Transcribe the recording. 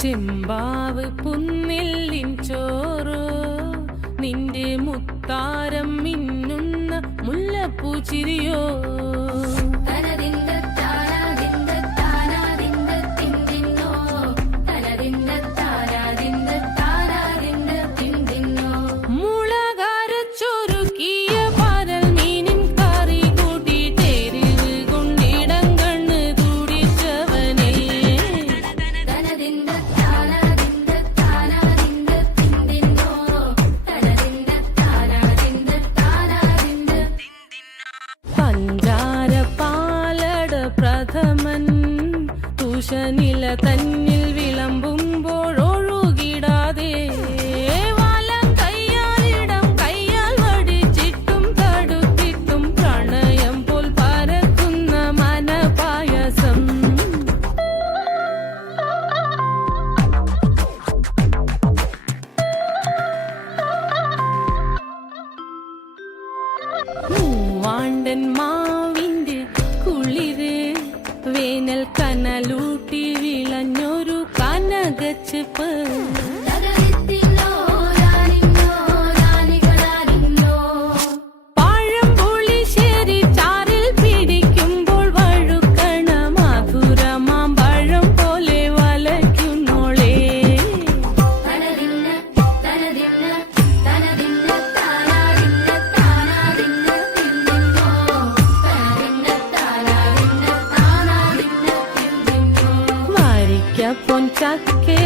ചെമ്പാവ് പുന്നെല്ലിൻ ചോറോ നിന്റെ മുത്താരം മിന്നുന്ന മുല്ലപ്പൂ ചിരിയോ പ്രഥമൻ തുഷനില തന്നിൽ വിളമ്പുമ്പോഴൊഴുകിടാതെ വലം കയ്യാലിടം കയ്യാൽ വടിച്ചിട്ടും തടുത്തിട്ടും പ്രണയം പോൽ പരക്കുന്ന മനപായസം മൂവാണ്ടൻ മാവിന്റെ കുളിര് വേനൽ കനലൂട്ടി വിളഞ്ഞൊരു കനകച്ചെപ്പ് പഴംപുളിശ്ശേരി ചാറിൽ പിടിക്കുമ്പോൾ വഴുക്കണ മധുരമാം പഴം പോലെ വലയ്ക്കുന്നോളേ പൊൻചക്കേ